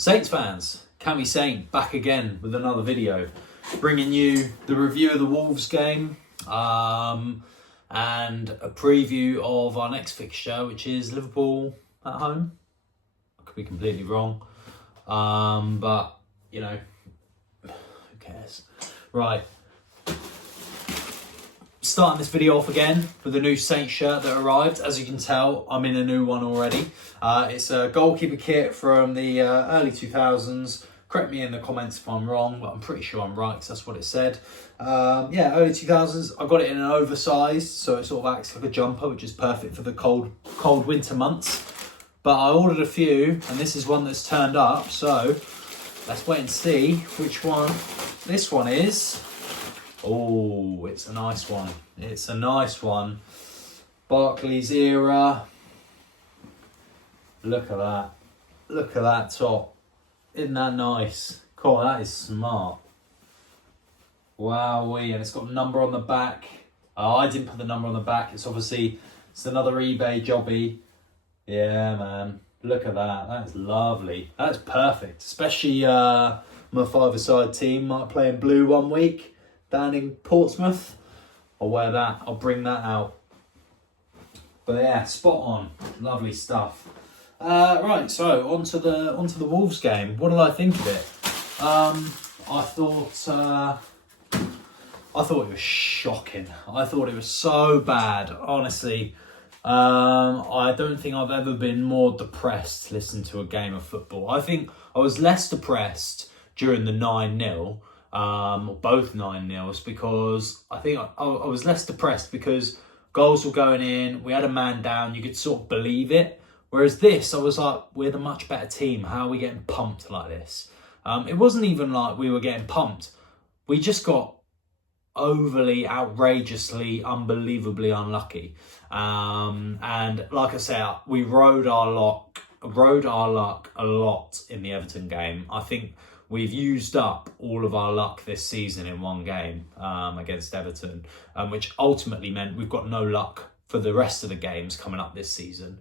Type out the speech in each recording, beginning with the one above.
Saints fans, Cammy Saint back again with another video, bringing you the review of the Wolves game and a preview of our next fixture, which is Liverpool at home. I could be completely wrong, but you know, who cares? Right. Starting this video off again with a new Saints shirt that arrived. As you can tell, I'm in a new one already. It's a goalkeeper kit from the early 2000s. Correct me in the comments if I'm wrong, but I'm pretty sure I'm right because that's what it said. Yeah, early 2000s. I got it in an oversized, so it sort of acts like a jumper, which is perfect for the cold winter months. But I ordered a few, and this is one that's turned up. So let's wait and see which one this one is. Oh, it's a nice one. It's a nice one. Barclays era. Look at that. Look at that top. Isn't that nice? Cool, that is smart. Wowee, and it's got a number on the back. Oh, I didn't put the number on the back. It's another eBay jobby. Yeah, man. Look at that. That's lovely. That's perfect. Especially my five-a-side team might play in blue one week. Down in Portsmouth, I'll wear that. I'll bring that out. But yeah, spot on, lovely stuff. Right, so onto the Wolves game. What did I think of it? I thought it was shocking. I thought it was so bad. Honestly, I don't think I've ever been more depressed to listen to a game of football. I think I was less depressed during the 9-0. Both 9-0s, because I think I was less depressed because goals were going in, we had a man down, you could sort of believe it. Whereas this, I was like, we're the much better team. How are we getting pumped like this? It wasn't even like we were getting pumped. We just got overly, outrageously, unbelievably unlucky. And like I say, we rode our luck a lot in the Everton game. I think we've used up all of our luck this season in one game against Everton, which ultimately meant we've got no luck for the rest of the games coming up this season,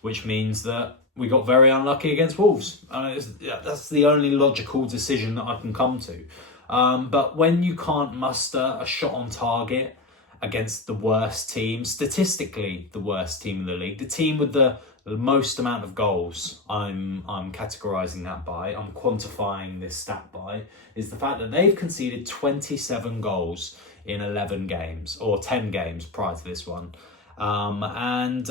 which means that we got very unlucky against Wolves. That's the only logical decision that I can come to. But when you can't muster a shot on target against the worst team, statistically the worst team in the league, the team with the most amount of goals, I'm categorising that by, I'm quantifying this stat by, is the fact that they've conceded 27 goals in 11 games, or 10 games prior to this one. And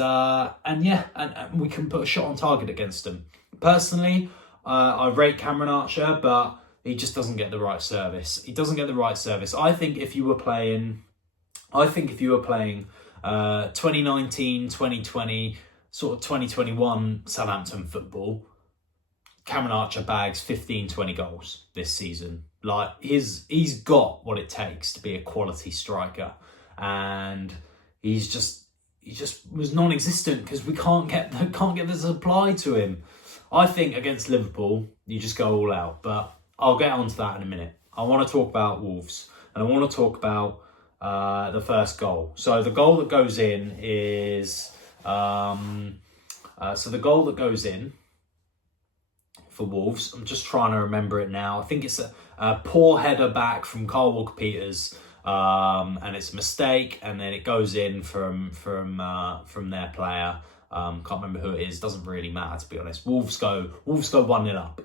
we can put a shot on target against them. Personally, I rate Cameron Archer, but he just doesn't get the right service. He doesn't get the right service. I think if you were playing 2019, 2020, sort of 2021 Southampton football, Cameron Archer bags 15, 20 goals this season. Like, he's got what it takes to be a quality striker, and he just was non-existent because we can't get the supply to him. I think against Liverpool, you just go all out, but I'll get onto that in a minute. I want to talk about Wolves, and I want to talk about the first goal. So the goal that goes in is the goal that goes in for Wolves, I'm just trying to remember it now. I think it's a poor header back from Kyle Walker-Peters, and it's a mistake, and then it goes in from their player. Can't remember who it is. Doesn't really matter, to be honest. Wolves go 1-0 up,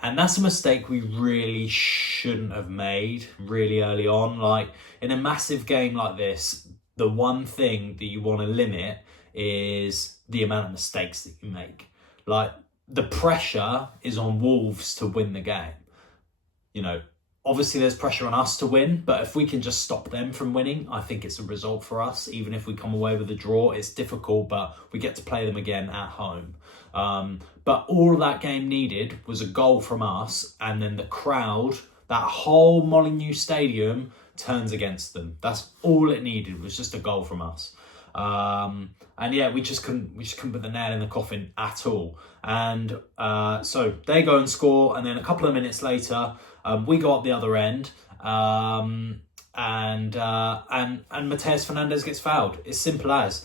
and that's a mistake we really shouldn't have made really early on. Like, in a massive game like this, the one thing that you want to limit is the amount of mistakes that you make. Like, the pressure is on Wolves to win the game. You know, obviously there's pressure on us to win, but if we can just stop them from winning, I think it's a result for us. Even if we come away with a draw, it's difficult, but we get to play them again at home. But all that game needed was a goal from us, and then the crowd, that whole Molineux Stadium, turns against them. That's all it needed, was just a goal from us. And yeah, we just couldn't put the nail in the coffin at all. And so they go and score, and then a couple of minutes later, we go up the other end, and Mateus Fernandes gets fouled. It's simple as.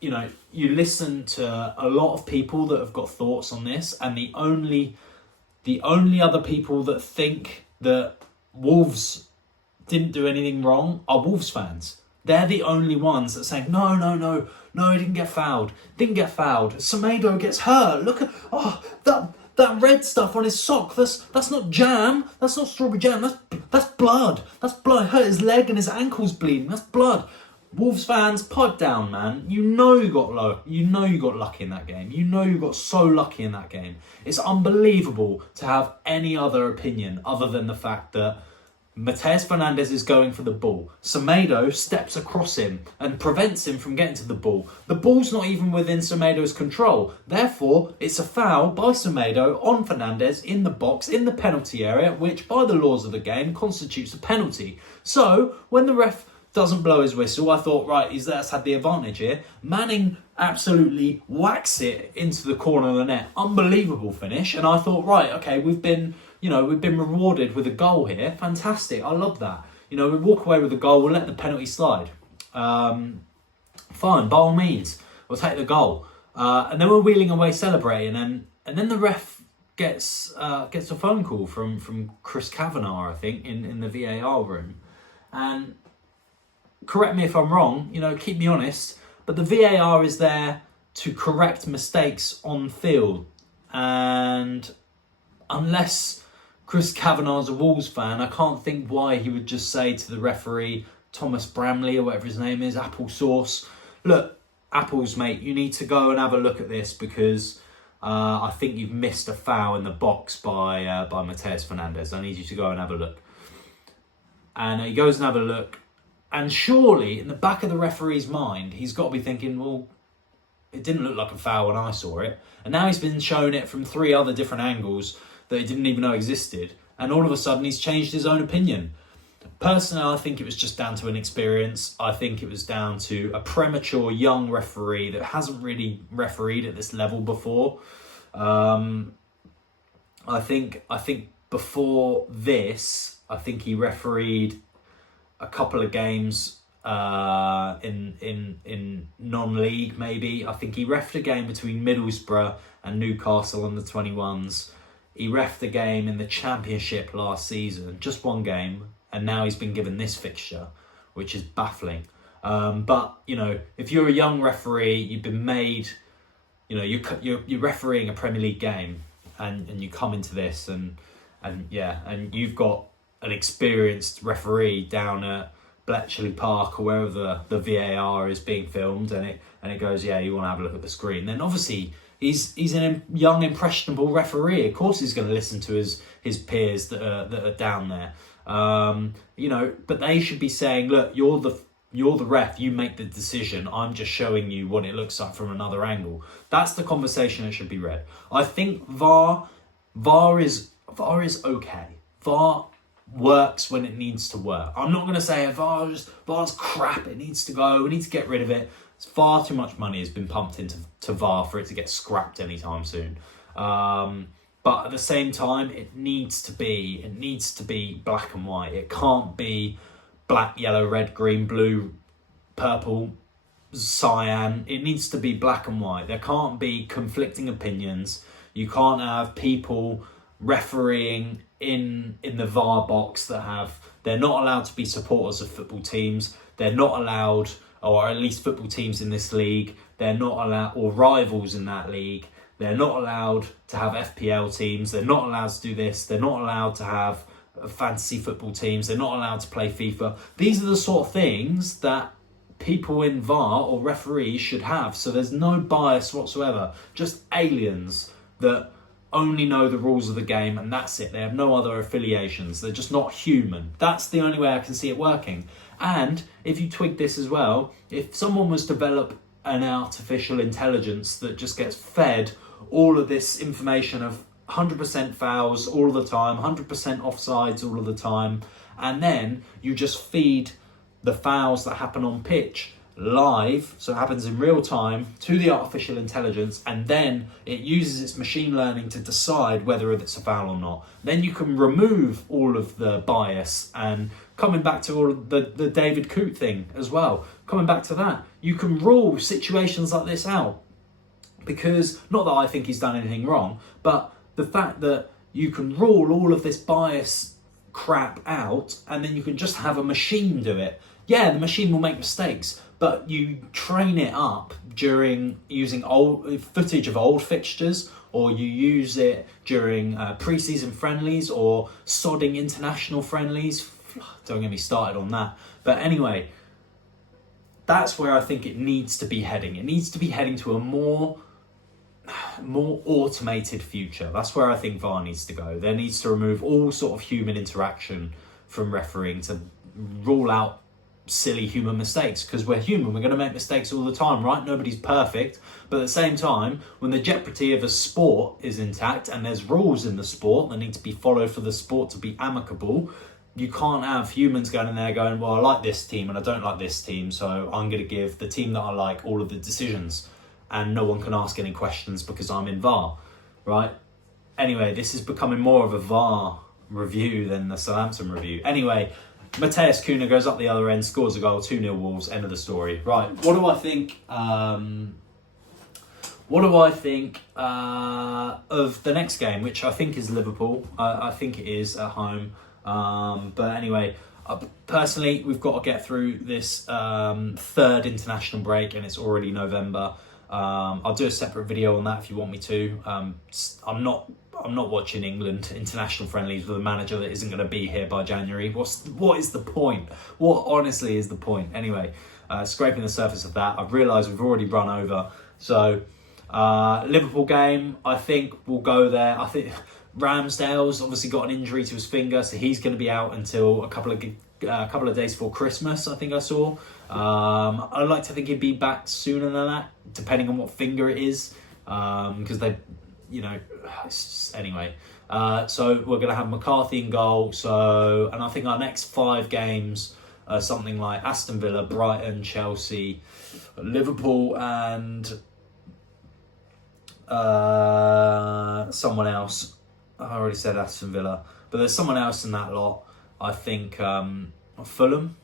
you listen to a lot of people that have got thoughts on this, and the only other people that think that Wolves didn't do anything wrong are Wolves fans. They're the only ones that are saying, no, he didn't get fouled. Semedo gets hurt. Look at, that red stuff on his sock. That's not jam. That's not strawberry jam. That's blood. That's blood. It hurt his leg and his ankle's bleeding. That's blood. Wolves fans, pipe down, man. You got lucky in that game. You got so lucky in that game. It's unbelievable to have any other opinion other than the fact that Matheus Fernandes is going for the ball. Semedo steps across him and prevents him from getting to the ball. The ball's not even within Semedo's control. Therefore, it's a foul by Semedo on Fernandes in the box, in the penalty area, which by the laws of the game constitutes a penalty. So, when the ref doesn't blow his whistle, I thought, right, that's had the advantage here. Manning absolutely whacks it into the corner of the net. Unbelievable finish. And I thought, right, okay, we've been rewarded with a goal here. Fantastic. I love that. We walk away with a goal. We'll let the penalty slide. Fine, by all means. We'll take the goal. And then we're wheeling away celebrating. And then the ref gets a phone call from Chris Kavanagh, I think, in the VAR room. And correct me if I'm wrong, keep me honest, but the VAR is there to correct mistakes on field. And unless Chris Kavanagh's a Wolves fan, I can't think why he would just say to the referee, Thomas Bramley or whatever his name is, Applesauce, look, Apples, mate, you need to go and have a look at this because I think you've missed a foul in the box by Matheus Fernandes. I need you to go and have a look. And he goes and have a look. And surely, in the back of the referee's mind, he's got to be thinking, well, it didn't look like a foul when I saw it. And now he's been shown it from 3 other different angles that he didn't even know existed. And all of a sudden, he's changed his own opinion. Personally, I think it was just down to inexperience. I think it was down to a premature young referee that hasn't really refereed at this level before. I think before this, I think he refereed a couple of games in non-league, maybe. I think he refed a game between Middlesbrough and Newcastle on the 21s. He refed a game in the Championship last season, just one game, and now he's been given this fixture, which is baffling. But if you're a young referee, you've been made, you're refereeing a Premier League game, and you come into this, and you've got an experienced referee down at Bletchley Park or wherever the VAR is being filmed, and it goes, yeah, you want to have a look at the screen. Then obviously he's a young, impressionable referee. Of course, he's going to listen to his peers that are down there. But they should be saying, look, you're the ref, you make the decision. I'm just showing you what it looks like from another angle. That's the conversation that should be read. I think VAR is okay. VAR works when it needs to work. I'm not going to say VAR's crap, it needs to go, we need to get rid of it. Far too much money has been pumped into VAR for it to get scrapped anytime soon. But at the same time, it needs to be black and white. It can't be black, yellow, red, green, blue, purple, cyan. It needs to be black and white. There can't be conflicting opinions. You can't have people refereeing in the VAR box they're not allowed to be supporters of football teams. They're not allowed, or at least football teams in this league, they're not allowed, or rivals in that league, they're not allowed to have FPL teams. They're not allowed to do this. They're not allowed to have fantasy football teams. They're not allowed to play FIFA. These are the sort of things that people in VAR or referees should have. So there's no bias whatsoever. Just aliens that only know the rules of the game, and that's it. They have no other affiliations. They're just not human. That's the only way I can see it working. And if you twig this as well, if someone was to develop an artificial intelligence that just gets fed all of this information of 100% fouls all of the time, 100% offsides all of the time, and then you just feed the fouls that happen on pitch live, so it happens in real time, to the artificial intelligence, and then it uses its machine learning to decide whether it's a foul or not. Then you can remove all of the bias, and coming back to all of the David Coote thing as well. coming back to that, you can rule situations like this out. Because, not that I think he's done anything wrong, but the fact that you can rule all of this bias crap out and then you can just have a machine do it. Yeah, the machine will make mistakes, but you train it up during using old footage of old fixtures, or you use it during pre-season friendlies or sodding international friendlies. Don't get me started on that. But anyway, that's where I think it needs to be heading. It needs to be heading to a more automated future. That's where I think VAR needs to go. There needs to remove all sort of human interaction from refereeing to rule out silly human mistakes, because we're human, we're going to make mistakes all the time, right? Nobody's perfect, but at the same time, when the jeopardy of a sport is intact and there's rules in the sport that need to be followed for the sport to be amicable, you can't have humans going in there going, well, I like this team and I don't like this team, so I'm going to give the team that I like all of the decisions and no one can ask any questions because I'm in VAR, right? Anyway, this is becoming more of a VAR review than the Southampton review. Anyway, Mateus Cunha goes up the other end, scores a goal, 2-0 Wolves, end of the story. Right, what do I think of the next game, which I think is Liverpool. I think it is at home. But anyway, personally, we've got to get through this third international break, and it's already November. I'll do a separate video on that if you want me to. I'm not watching England international friendlies with a manager that isn't going to be here by January. What is the point? What honestly is the point? Anyway, scraping the surface of that, I've realised we've already run over. So Liverpool game, I think we'll go there. I think Ramsdale's obviously got an injury to his finger, so he's going to be out until a couple of days before Christmas, I think I saw. I'd like to think he'd be back sooner than that, depending on what finger it is, because they, anyway. So we're going to have McCarthy in goal. So, and I think our next 5 games are something like Aston Villa, Brighton, Chelsea, Liverpool, and someone else. I already said Aston Villa, but there's someone else in that lot. I think Fulham.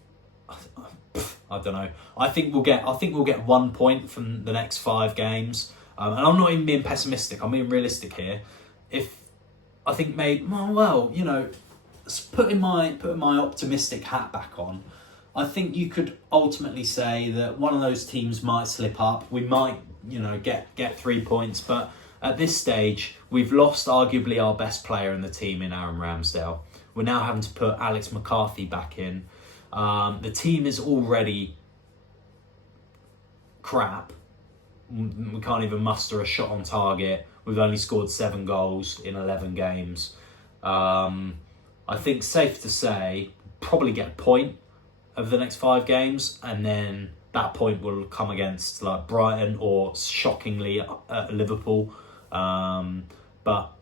I don't know. I think we'll get 1 point from the next 5 games. And I'm not even being pessimistic. I'm being realistic here. If I think maybe, putting my optimistic hat back on, I think you could ultimately say that one of those teams might slip up. We might, get 3 points, but at this stage, we've lost arguably our best player in the team in Aaron Ramsdale. We're now having to put Alex McCarthy back in. The team is already crap. We can't even muster a shot on target. We've only scored 7 goals in 11 games. I think safe to say, probably get a point over the next 5 games, and then that point will come against like Brighton or shockingly Liverpool. But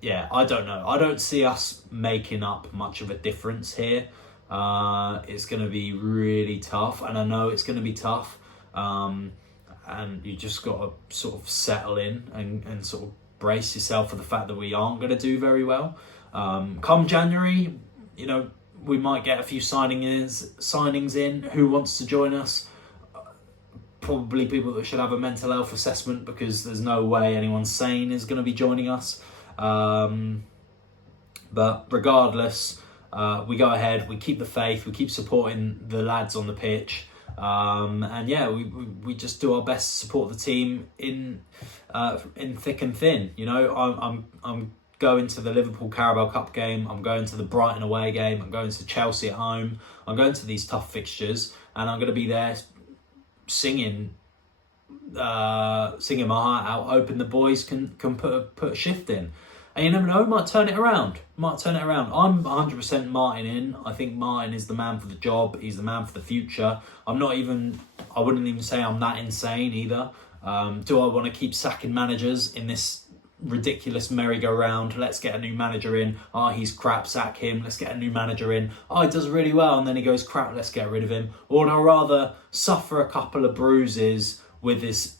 yeah, I don't know. I don't see us making up much of a difference here. It's going to be really tough, and I know it's going to be tough. And you just got to sort of settle in and sort of brace yourself for the fact that we aren't going to do very well. Come January, we might get a few signings in. Who wants to join us? Probably people that should have a mental health assessment, because there's no way anyone sane is going to be joining us. But regardless, we go ahead, we keep the faith, we keep supporting the lads on the pitch. And yeah, we just do our best to support the team in thick and thin. I'm going to the Liverpool Carabao Cup game. I'm going to the Brighton away game. I'm going to Chelsea at home. I'm going to these tough fixtures, and I'm going to be there singing my heart out, hoping the boys can put a shift in. And you never know, might turn it around. I'm 100% Martin in. I think Martin is the man for the job. He's the man for the future. I wouldn't even say I'm that insane either. Do I want to keep sacking managers in this ridiculous merry-go-round? Let's get a new manager in. He's crap, sack him. Let's get a new manager in. He does really well, and then he goes crap, let's get rid of him. Or would I rather suffer a couple of bruises with this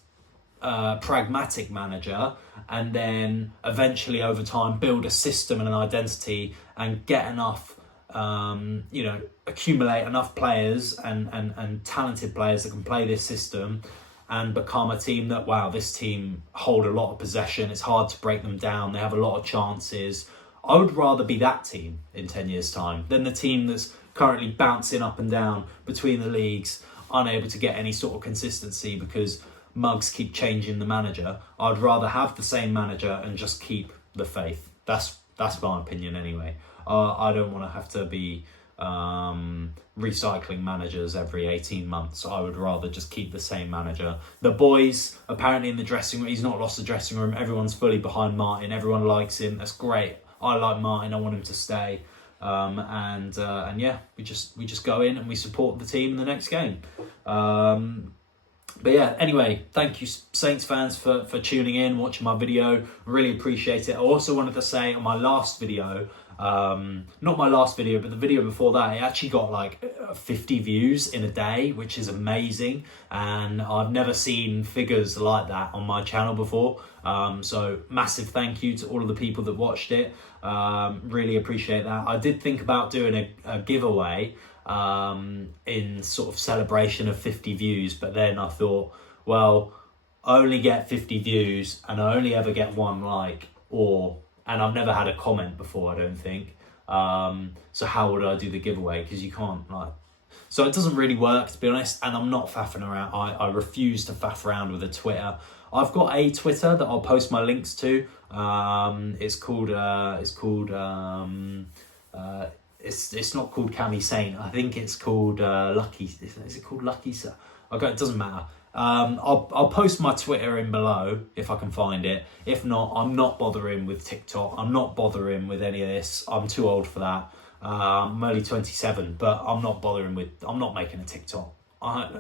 pragmatic manager, and then eventually over time build a system and an identity and get enough accumulate enough players and talented players that can play this system and become a team that, wow, this team hold a lot of possession. It's hard to break them down. They have a lot of chances. I would rather be that team in 10 years' time than the team that's currently bouncing up and down between the leagues, unable to get any sort of consistency because mugs keep changing the manager. I'd rather have the same manager and just keep the faith. That's my opinion anyway. I don't want to have to be recycling managers every 18 months. I would rather just keep the same manager. The boys, apparently in the dressing room, he's not lost the dressing room. Everyone's fully behind Martin. Everyone likes him. That's great. I like Martin. I want him to stay. And yeah, we just go in and we support the team in the next game. But yeah, anyway, thank you Saints fans for tuning in, watching my video. Really appreciate it. I also wanted to say on my last video, not my last video, but the video before that, it actually got like 50 views in a day, which is amazing. And I've never seen figures like that on my channel before. So massive thank you to all of the people that watched it. Really appreciate that. I did think about doing a giveaway in sort of celebration of 50 views, but then I thought, well, I only get 50 views and I only ever get one like, and I've never had a comment before, I don't think. So how would I do the giveaway? Because you can't so it doesn't really work, to be honest, and I'm not faffing around. I refuse to faff around with a Twitter. I've got a Twitter that I'll post my links to. It's not called Cami Saint. I think it's called Lucky. Is it called Lucky? Okay, it doesn't matter. I'll post my Twitter in below if I can find it. If not, I'm not bothering with TikTok. I'm not bothering with any of this. I'm too old for that. I'm only 27, but I'm not making a TikTok.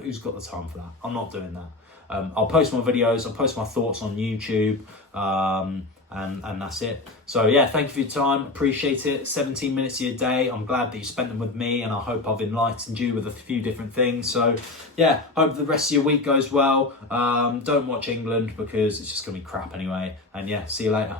Who's got the time for that? I'm not doing that. I'll post my videos. I'll post my thoughts on YouTube. And that's it. So yeah, thank you for your time. Appreciate it. 17 minutes of your day. I'm glad that you spent them with me, and I hope I've enlightened you with a few different things. So yeah, hope the rest of your week goes well. Don't watch England because it's just gonna be crap anyway. And yeah, see you later.